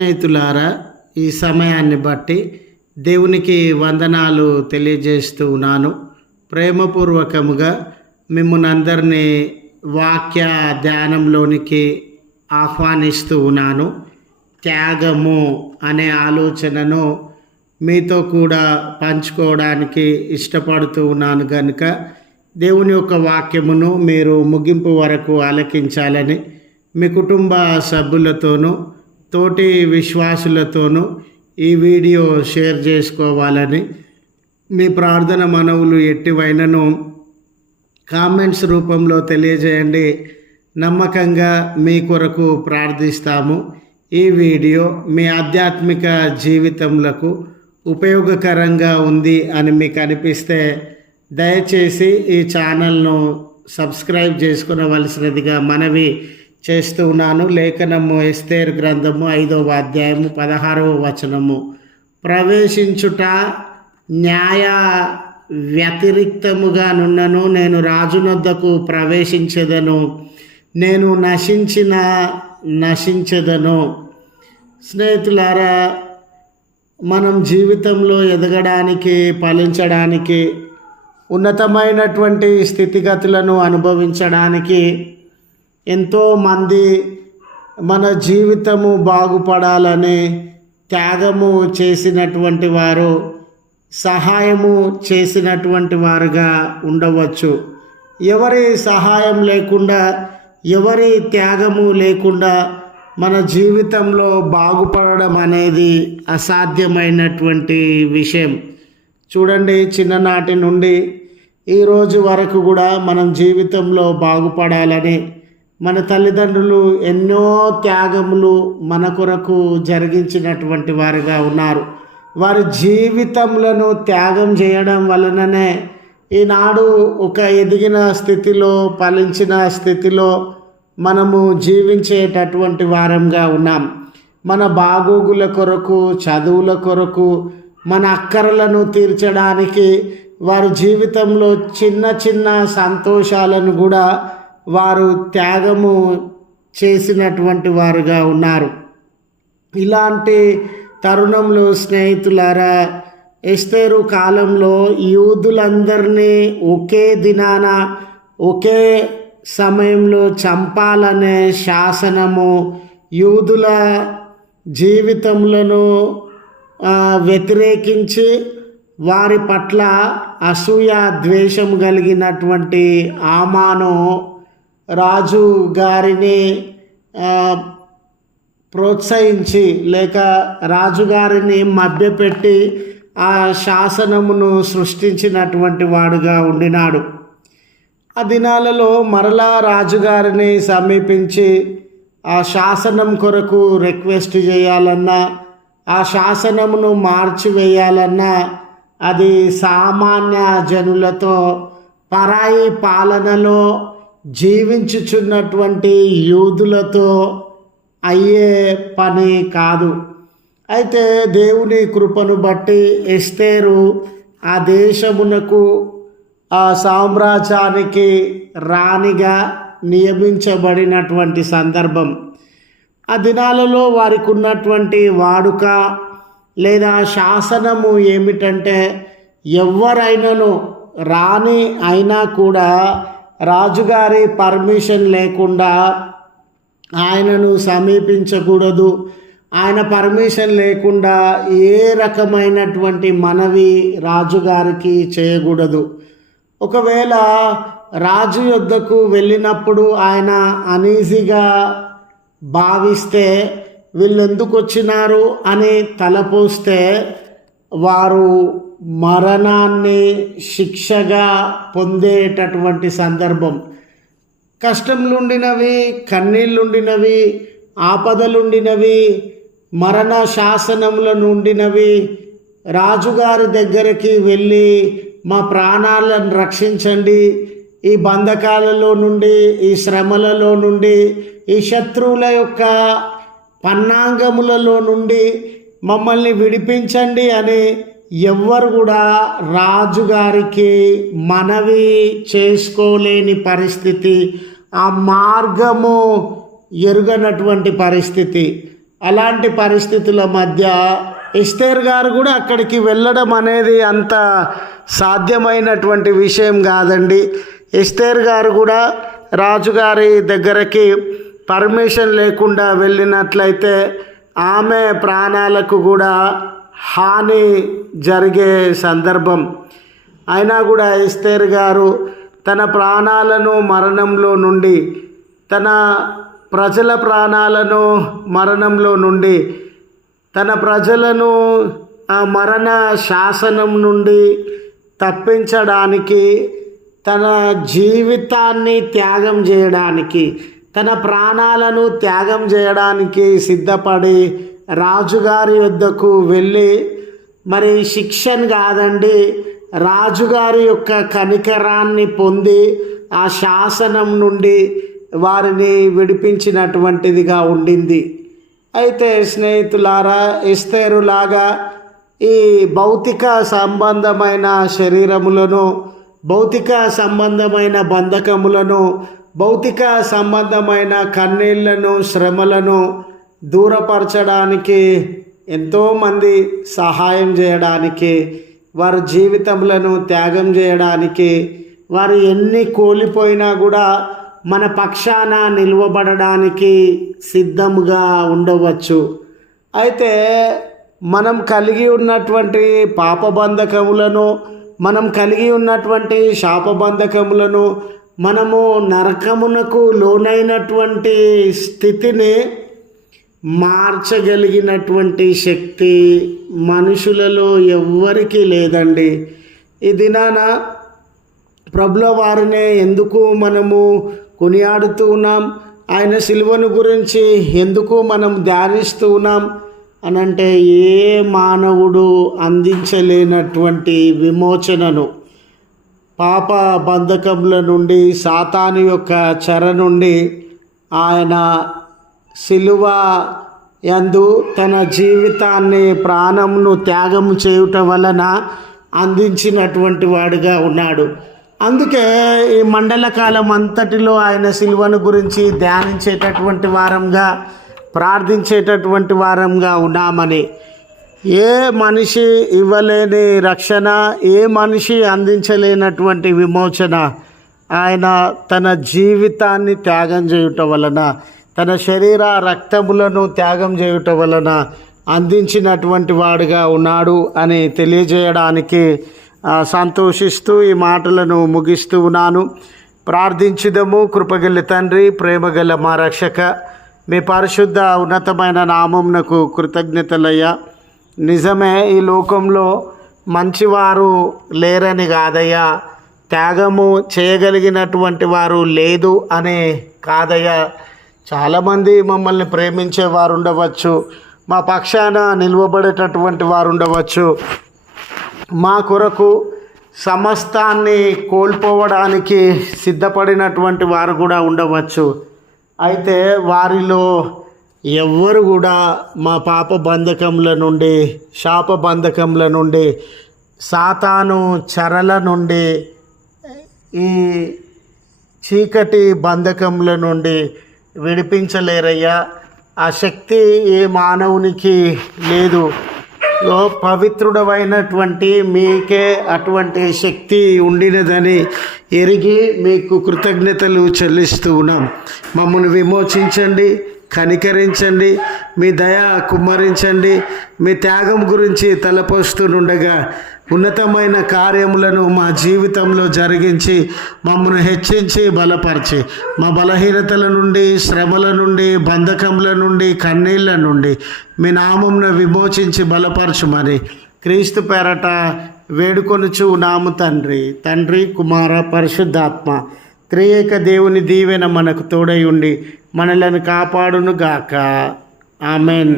స్నేహితులారా, ఈ సమయాన్ని బట్టి దేవునికి వందనాలు తెలియజేస్తూ ఉన్నాను. ప్రేమపూర్వకముగా మిమ్మల్ని అందరినీ వాక్య ధ్యానంలోనికి ఆహ్వానిస్తూ ఉన్నాను. త్యాగము అనే ఆలోచనను మీతో కూడా పంచుకోవడానికి ఇష్టపడుతూ ఉన్నాను కనుక దేవుని యొక్క వాక్యమును మీరు ముగింపు వరకు ఆలకించాలని మీ కుటుంబ సభ్యులతోనూ తోటి విశ్వాసులతోనూ ఈ వీడియో షేర్ చేసుకోవాలని మీ ప్రార్థన మనవులు ఎట్టివైనను కామెంట్స్ రూపంలో తెలియజేయండి. నమ్మకంగా మీ కొరకు ప్రార్థిస్తాము. ఈ వీడియో మీ ఆధ్యాత్మిక జీవితములకు ఉపయోగకరంగా ఉంది అని మీకు అనిపిస్తే దయచేసి ఈ ఛానల్ను సబ్స్క్రైబ్ చేసుకునవలసినదిగా మనవి చేస్తూ ఉన్నాను. లేఖనము ఎస్తేరు గ్రంథము 5వ అధ్యాయము 16వ వచనము, ప్రవేశించుట న్యాయ వ్యతిరిక్తముగా నున్నను, నేను రాజునొద్దకు ప్రవేశించెదను, నేను నశించెదను. స్నేహితులారా, మనం జీవితంలో ఎదగడానికి, ఫలించడానికి, ఉన్నతమైనటువంటి స్థితిగతులను అనుభవించడానికి ఎంతోమంది మన జీవితము బాగుపడాలని త్యాగము చేసినటువంటి వారు, సహాయము చేసినటువంటి వారుగా ఉండవచ్చు. ఎవరి సహాయం లేకుండా, ఎవరి త్యాగము లేకుండా మన జీవితంలో బాగుపడడం అనేది అసాధ్యమైనటువంటి విషయం. చూడండి, చిన్ననాటి నుండి ఈరోజు వరకు కూడా మనం జీవితంలో బాగుపడాలని మన తల్లిదండ్రులు ఎన్నో త్యాగములు మన కొరకు జరిగించినటువంటి వారుగా ఉన్నారు. వారి జీవితములను త్యాగం చేయడం వలననే ఈనాడు ఒక ఎదిగిన స్థితిలో, ఫలించిన స్థితిలో మనము జీవించేటటువంటి వారంగా ఉన్నాం. మన బాగోగుల కొరకు, చదువుల కొరకు, మన అక్కరలను తీర్చడానికి వారి జీవితంలో చిన్న చిన్న సంతోషాలను కూడా వారు త్యాగము చేసినటువంటి వారుగా ఉన్నారు. ఇలాంటి తరుణంలో స్నేహితులారా, ఎస్తేరు కాలంలో యూదులందరినీ ఒకే దినాన, ఒకే సమయంలో చంపాలనే శాసనము యూదుల జీవితములను వ్యతిరేకించి వారి పట్ల అసూయ, ద్వేషం కలిగినటువంటి ఆమాను రాజు గారిని ప్రోత్సహించి, లేక రాజుగారిని మభ్యపెట్టి ఆ శాసనమును సృష్టించినటువంటి వాడుగా ఉండినాడు. ఆ దినాలలో మరలా రాజుగారిని సమీపించి ఆ శాసనం కొరకు రిక్వెస్ట్ చేయాలన్నా, ఆ శాసనమును మార్చివేయాలన్నా అది సామాన్య జనులతో, పరాయి పాలనలో జీవించుచున్నటువంటి యూదులతో అయ్యే పని కాదు. అయితే దేవుని కృపను బట్టి ఎస్తేరు ఆ దేశమునకు, ఆ సామ్రాజ్యానికి రాణిగా నియమించబడినటువంటి సందర్భం. ఆ దినాలలో వారికి ఉన్నటువంటి వాడుక లేదా శాసనము ఏమిటంటే, ఎవరైనాను రాణి అయినా కూడా రాజుగారి పర్మిషన్ లేకుండా ఆయనను సమీపించకూడదు. ఆయన పర్మిషన్ లేకుండా ఏ రకమైనటువంటి మనవి రాజుగారికి చేయకూడదు. ఒకవేళ రాజు యొద్దకు వెళ్ళినప్పుడు ఆయన అనీజీగా భావిస్తే, వీళ్ళు ఎందుకు వచ్చినారు అని తలపోస్తే, వారు మరణాన్ని శిక్షగా పొందేటటువంటి సందర్భం. కష్టంలుండినవి, కన్నీళ్ళుండినవి, ఆపదలుండినవి, మరణ శాసనములను ఉండినవి రాజుగారి దగ్గరికి వెళ్ళి, మా ప్రాణాలను రక్షించండి, ఈ బంధకాలలో నుండి, ఈ శ్రమలలో నుండి, ఈ శత్రువుల యొక్క పన్నాంగములలో నుండి మమ్మల్ని విడిపించండి అని ఎవ్వరు కూడా రాజుగారికి మనవి చేసుకోలేని పరిస్థితి, ఆ మార్గము ఎరుగనటువంటి పరిస్థితి. అలాంటి పరిస్థితుల మధ్య ఎస్తేర్ గారు కూడా అక్కడికి వెళ్ళడం అనేది అంత సాధ్యమైనటువంటి విషయం కాదండి. ఎస్తేర్ గారు కూడా రాజుగారి దగ్గరికి పర్మిషన్ లేకుండా వెళ్ళినట్లయితే ఆమె ప్రాణాలకు కూడా హాని జరిగే సందర్భం. అయినా కూడా ఎస్తేర్ గారు తన ప్రాణాలను మరణంలో నుండి, తన ప్రజల ప్రాణాలను మరణంలో నుండి, తన ప్రజలను ఆ మరణ శాసనం నుండి తప్పించడానికి, తన జీవితాన్ని త్యాగం చేయడానికి, తన ప్రాణాలను త్యాగం చేయడానికి సిద్ధపడి రాజుగారి వద్దకు వెళ్ళి, మరి శిక్షను కాదండి, రాజుగారి యొక్క కనికరాన్ని పొంది ఆ శాసనం నుండి వారిని విడిపించినటువంటిదిగా ఉండింది. అయితే స్నేహితులారా, ఎస్తేరులాగా ఈ భౌతిక సంబంధమైన శరీరములను, భౌతిక సంబంధమైన బంధకములను, భౌతిక సంబంధమైన కన్నీళ్లను, శ్రమలను దూరపరచడానికి, ఎంతోమంది సహాయం చేయడానికి, వారి జీవితములను త్యాగం చేయడానికి, వారు ఎన్ని కోల్పోయినా కూడా మన పక్షాన నిలువబడడానికి సిద్ధముగా ఉండవచ్చు. అయితే మనం కలిగి ఉన్నటువంటి పాపబంధకములను, మనం కలిగి ఉన్నటువంటి శాపబంధకములను, మనము నరకమునకు లోనైనటువంటి స్థితిని మార్చగలిగినటువంటి శక్తి మనుషులలో ఎవ్వరికీ లేదండి. ఈ దినాన ప్రభుల వారినే ఎందుకు మనము కొనియాడుతూ ఉన్నాం, ఆయన సిలువను గురించి ఎందుకు మనం ధ్యానిస్తూ ఉన్నాం అనంటే, ఏ మానవుడు అందించలేనటువంటి విమోచనను, పాప బంధకముల నుండి, సాతాను యొక్క చెర నుండి ఆయన సిలువ యందు తన జీవితాన్ని, ప్రాణమును త్యాగము చేయుట వలన అందించినటువంటి వాడుగా ఉన్నాడు. అందుకే ఈ మండల కాలం అంతటిలో ఆయన సిలువను గురించి ధ్యానించేటటువంటి వారంగా, ప్రార్థించేటటువంటి వారంగా ఉన్నామని. ఏ మనిషి ఇవ్వలేని రక్షణ, ఏ మనిషి అందించలేనటువంటి విమోచన ఆయన తన జీవితాన్ని త్యాగం చేయుట వలన, తన శరీర రక్తములను త్యాగం చేయుట వలన అందించినటువంటి వాడుగా ఉన్నాడు అని తెలియజేయడానికి సంతోషిస్తూ ఈ మాటలను ముగిస్తూ ఉన్నాను. ప్రార్థించుదము. కృపగల తండ్రి, ప్రేమగల మా రక్షక, మీ పరిశుద్ధ ఉన్నతమైన నామమునకు కృతజ్ఞతలయ్యా. నిజమే, ఈ లోకంలో మంచివారు లేరని కాదయ్యా, త్యాగము చేయగలిగినటువంటి వారు లేదు అనే కాదయ్యా. చాలామంది మమ్మల్ని ప్రేమించేవారు ఉండవచ్చు, మా పక్షాన నిలవబడేటటువంటి వారు ఉండవచ్చు, మా కొరకు సమస్తాన్ని కోల్పోవడానికి సిద్ధపడినటువంటి వారు కూడా ఉండవచ్చు. అయితే వారిలో ఎవ్వరు కూడా మా పాప బంధకముల నుండి, శాప బంధకముల నుండి, సాతాను చెరల నుండి, ఈ చీకటి బంధకముల నుండి విడిపించలేరయ్యా. ఆ శక్తి ఏ మానవునికి లేదు. పవిత్రుడమైనటువంటి మీకే అటువంటి శక్తి ఉండినదని ఎరిగి మీకు కృతజ్ఞతలు చెల్లిస్తూ ఉన్నాం. మమ్మల్ని విమోచించండి, కనికరించండి, మీ దయ కుమ్మరించండి. మీ త్యాగం గురించి తలపోస్తుండగా ఉన్నతమైన కార్యములను మా జీవితంలో జరిగించి మమ్మల్ని హెచ్చించి బలపరిచి, మా బలహీనతల నుండి, శ్రమల నుండి, బంధకముల నుండి, కన్నీళ్ళ నుండి మీ నామమును విమోచించి బలపరచుమని క్రీస్తు పేరట వేడుకొనుచు నాము తండ్రి, కుమార, పరిశుద్ధాత్మ త్రియేక దేవుని దీవెన మనకు తోడై ఉండి మనలను కాపాడును గాక. ఆమెన్.